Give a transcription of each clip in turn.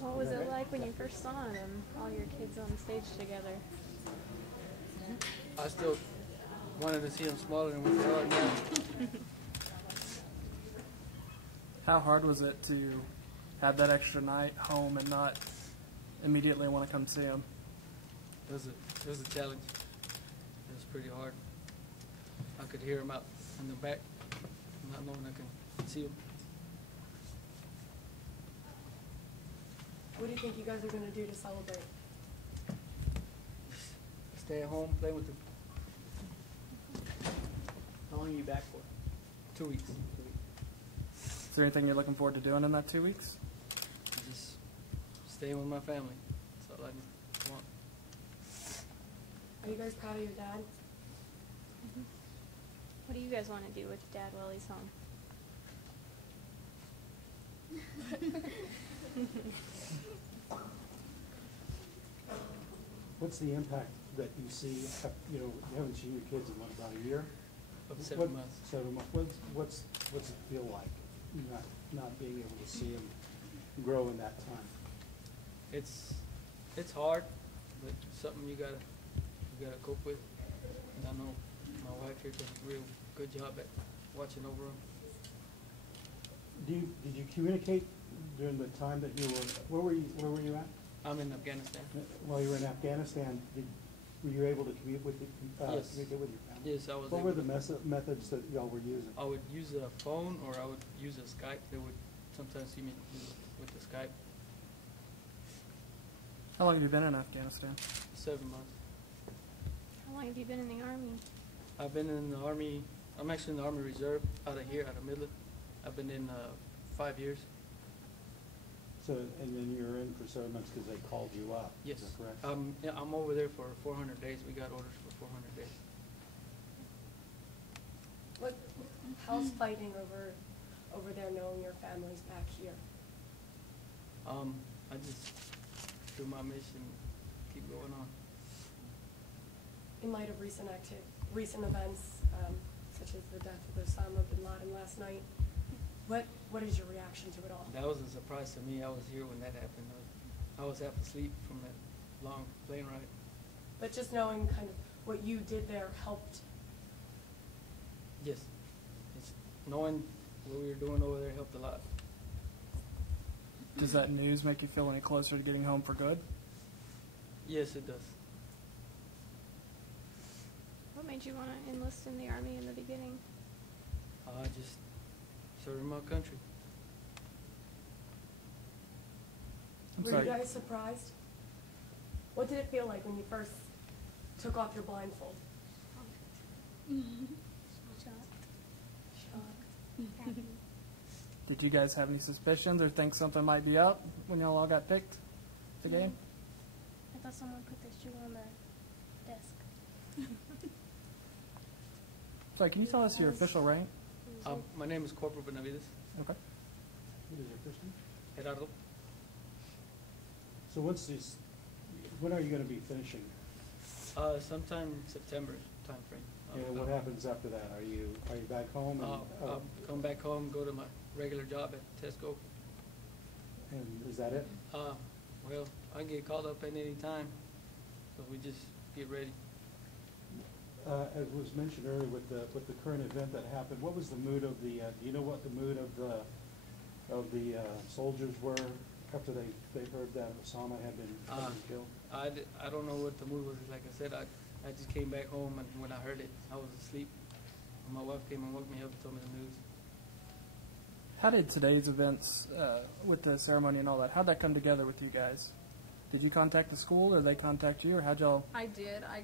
What was it like when you first saw them, all your kids on stage together? I still wanted to see them smaller than what they are now. How hard was it to have that extra night home and not immediately want to come see them? It was a challenge. It was pretty hard. I could hear them out in the back, not knowing I can see them. What do you think you guys are going to do to celebrate? Stay at home, play with them. How long are you back for? 2 weeks. Is there anything you're looking forward to doing in that 2 weeks? Just staying with my family. That's all I want. Are you guys proud of your dad? What do you guys want to do with Dad while he's home? What's the impact that you see? You know, you haven't seen your kids in what, about a year? 7 months. 7 months. What's it feel like not being able to see them grow in that time? It's hard, but something you gotta cope with. And I know my wife here does a real good job at watching over them. Did you communicate during the time that you were? Where were you at? I'm in Afghanistan. While you were in Afghanistan, were you able to communicate with Yes. communicate with your family? Yes, I was. What were the methods that y'all were using? I would use a phone or I would use a Skype. They would sometimes see me with the Skype. How long have you been in Afghanistan? 7 months. How long have you been in the Army? I've been in the Army. I'm actually in the Army Reserve out of here, out of Midland. I've been in 5 years. So, and then you were in for 7 months because they called you up. Yes. Is that correct? Yeah, I'm over there for 400 days. We got orders for 400 days. How's fighting over there knowing your family's back here? I just do my mission, keep going on. In light of recent events, such as the death of Osama bin Laden last night, what is your reaction to it all? That was a surprise to me. I was here when that happened. I was half asleep from that long plane ride. But just knowing kind of what you did there helped. Yes. It's knowing what we were doing over there helped a lot. Does that news make you feel any closer to getting home for good? Yes, it does. What made you want to enlist in the Army in the beginning? Just serving my country. I'm Were sorry. you guys surprised? What did it feel like when you first took off your blindfold? Shocked. Did you guys have any suspicions or think something might be up when y'all all got picked at the game? I thought someone put this jewel on the desk. Sorry, can you tell us your official rank? My name is Corporal Benavides. Okay. What is your first name? Gerardo. So when are you going to be finishing? Sometime September time frame. And what happens after that? Are you back home? And, I'll come back home, go to my regular job at Tesco. and is that it? Well, I get called up at any time, so we just get ready. As was mentioned earlier with the current event that happened, what was the mood of the? Do you know what the mood of the soldiers were after they heard that Osama had been killed? I don't know what the mood was. Like I said, I just came back home, and when I heard it, I was asleep. My wife came and woke me up and told me the news. How did today's events with the ceremony and all that, how'd that come together with you guys? Did you contact the school or they contact you, or how'd y'all? I did. I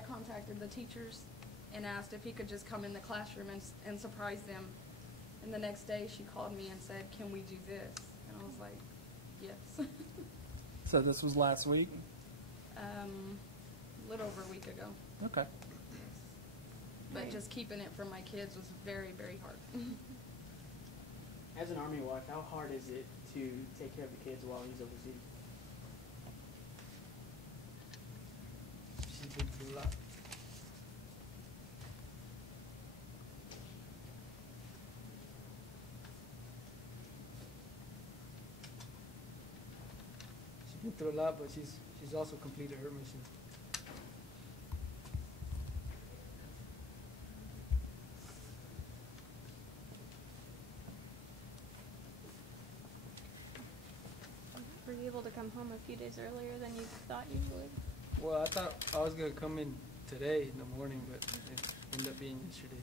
contacted the teachers and asked if he could just come in the classroom and surprise them. And the next day she called me and said, "Can we do this?" And I was like, yes. So this was last week? A little over a week ago. Okay. But just keeping it from my kids was very, very hard. As an Army wife, how hard is it to take care of the kids while he's overseas? She's been through a lot. been through a lot, but she's also completed her mission. Were you able to come home a few days earlier than you thought you would? Well, I thought I was gonna come in today in the morning, but it ended up being yesterday.